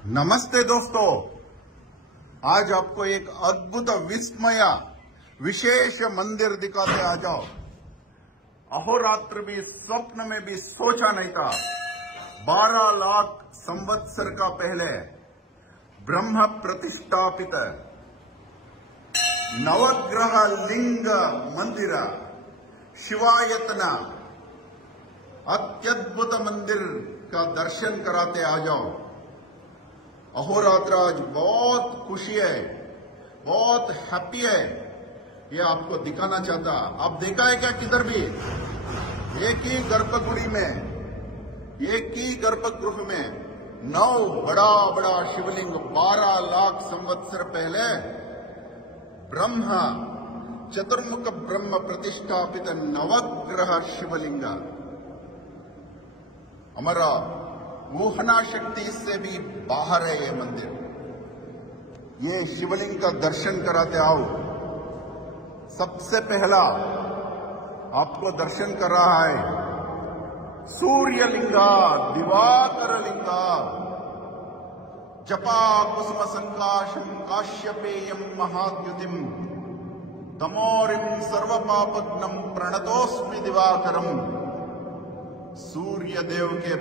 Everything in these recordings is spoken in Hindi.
नमस्ते दोस्तों, आज आपको एक अद्भुत विस्मय विशेष मंदिर दिखाते आ जाओ। अहोरात्र भी स्वप्न में भी सोचा नहीं था। 12 लाख संवत्सर का पहले ब्रह्म प्रतिष्ठापित नवग्रह लिंग मंदिर शिवायतन अत्यद्भुत मंदिर का दर्शन कराते आ जाओ। अहोरात्र आज बहुत खुशी है, बहुत हैप्पी है, ये आपको दिखाना चाहता। आप देखा है क्या किधर भी एक ही गर्भगुड़ी में, एक ही गर्भगृह में 9 बड़ा बड़ा शिवलिंग 12 लाख संवत्सर पहले ब्रह्म चतुर्मुख ब्रह्म प्रतिष्ठापित नवग्रह शिवलिंग। हमारा मोहना शक्ति से भी बाहर है ये मंदिर। ये शिवलिंग का दर्शन कराते आओ। सबसे पहला आपको दर्शन कर रहा है सूर्यलिंगा दिवाकर लिंगा जपा कुसुम संकाशम काश्यपेयम महाद्युतिम तमोरिम सर्वपापग्नम प्रणतोस्मि दिवाकरम। सूर्य देव के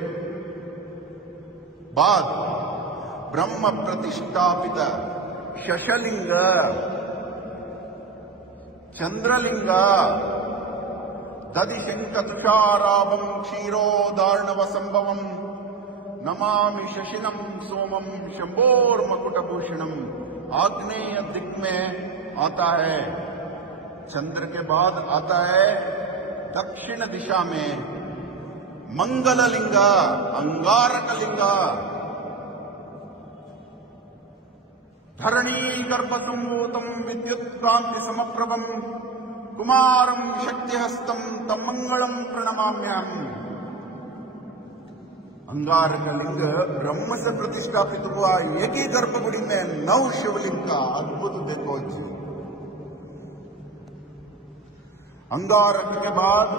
बाद ब्रह्म प्रतिष्ठापित शशलिंग चंद्रलिंग दधिशंक तुषारावम क्षीरोदार्णव संभवम नमामि शशिनम सोमम शंभोर्मकुटभूषणम। आग्नेय दिक में आता है, चंद्र के बाद आता है दक्षिण दिशा में मंगललिंग अंगारकलिंग धरणी गर्भसंभूतम विद्युत कांति समप्रभम कुमारम शक्तिहस्तम तम मंगलम प्रणमाम्यहम। अंगारकलिंग ब्रह्म से प्रतिष्ठापित हुआ एक ही गर्भगुड़ी में 9 शिवलिंग का अद्भुत देखो जी। अंगारक के बाद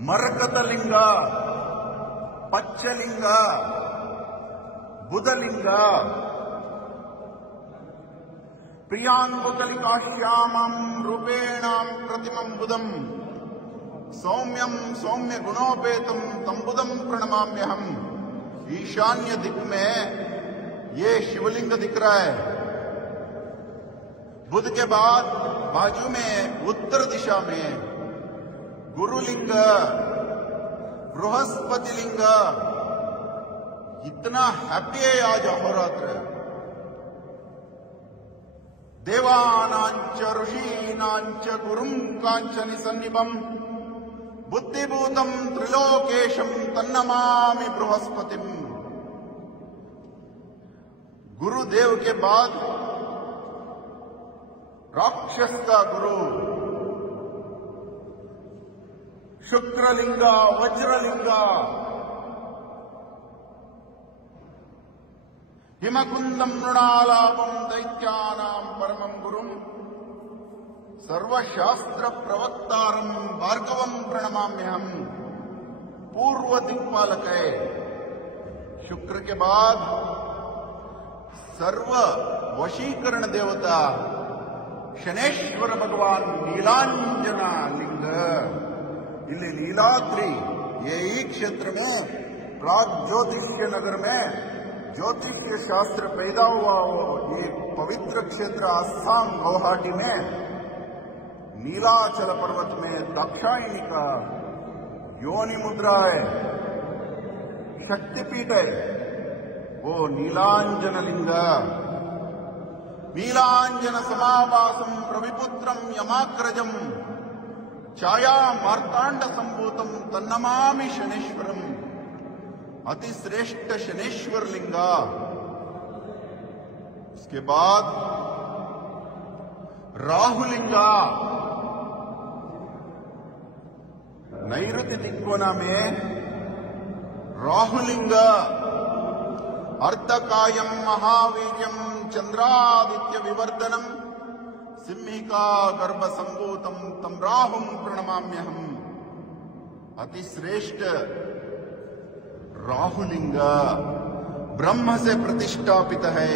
मरकतलिंग पच्चलिंग बुधलिंग प्रियांगुकलिकाश्यामं रूपेणां प्रतिमं बुधम सौम्यं सौम्य गुणोपेतम तम बुधम प्रणमाम्यहम। ईशान्य दिक में ये शिवलिंग दिख रहा है। बुध के बाद बाजू में उत्तर दिशा में गुरुलिंग बृहस्पति लिंग। इतना हैप्पी है आज अहोरात्र। देवानांच ऋषीनांच गुरुं कांचन सन्निभम बुद्धिभूतम त्रिलोकेशम तन्नमामि बृहस्पतिम। गुरुदेव के बाद राक्षस का गुरु शुक्रलिंगा वज्रलिंगा हिमकुंदम मृणालापम दैत्यानां परमं गुरुं सर्वशास्त्र प्रवक्तारं भार्गवं प्रणमाम्यहम। पूर्व दिक्पालक है। शुक्र के बाद सर्व वशीकरण देवता शनेश्वर भगवान नीलांजना लिंग। इल्ली नीलाद्रि ये ही क्षेत्र में प्राग ज्योतिष्य नगर में ज्योतिष्य शास्त्र पैदा हुआ हो। ये पवित्र क्षेत्र आसाम गुवाहाटी में नीलाचल पर्वत में दाक्षायणी का योनि मुद्रा है, शक्तिपीठ है वो नीलांजन लिंग। नीलांजन समावासम रविपुत्रम यमाग्रजम छाया मार्तांड संभूतम तन्नमामि शनेश्वरम। अतिश्रेष्ठ शनेश्वर लिंगा। उसके बाद राहुलिंगा। नैऋत्य दिक्कोना में राहुलिंग अर्धकायम महावीर्यम चंद्रादित्य विवर्धनम सिंहिका गर्भ संभूतम तम राहुम प्रणमाम्यहम। अतिश्रेष्ठ राहुलिंग ब्रह्म से प्रतिष्ठापित है।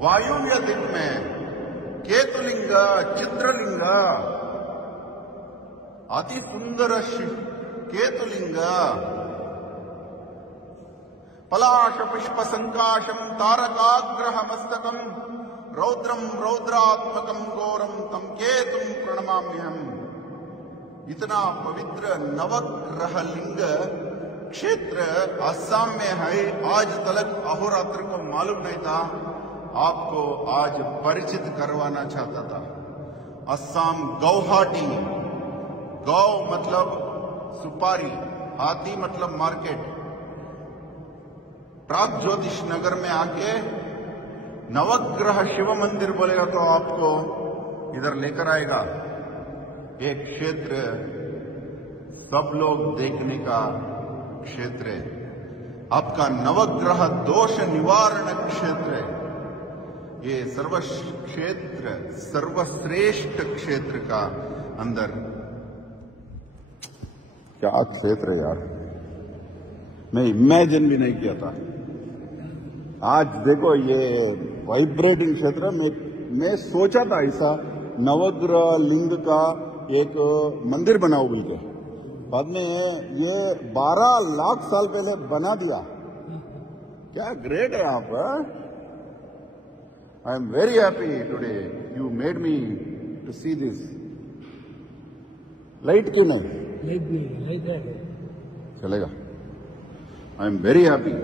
वायुव्य दिक में केतुलिंग, चित्रलिंग, अति सुंदर केतुलिंग, पलाश पुष्प संकाशम तारकाग्रह मस्तकम रौद्रम रौद्रात्मकम घोरम तम केतुम प्रणमाम्यहम। इतना पवित्र नवग्रह लिंग क्षेत्र असम में है। आज तक अहोरात्र को मालूम नहीं था, आपको आज परिचित करवाना चाहता था। असम गौहाटी, गौ मतलब सुपारी, हाथी मतलब मार्केट। प्राग ज्योतिष नगर में आके नवग्रह शिव मंदिर बोलेगा तो आपको इधर लेकर आएगा। एक क्षेत्र सब लोग देखने का क्षेत्र है, आपका नवग्रह दोष निवारण क्षेत्र है। ये सर्वक्षेत्र सर्वश्रेष्ठ क्षेत्र का अंदर क्या क्षेत्र है यार, मैं इमेजिन भी नहीं किया था। आज देखो ये वाइब्रेटिंग क्षेत्र में मैं सोचा था ऐसा नवग्रह लिंग का एक मंदिर बनाओ बोल के, बाद में ये 12 लाख साल पहले बना दिया। क्या ग्रेट है आप। I am very happy today you made me to see this. Light क्यों नहीं? लाइट भी, लाइट चलेगा। I am very happy.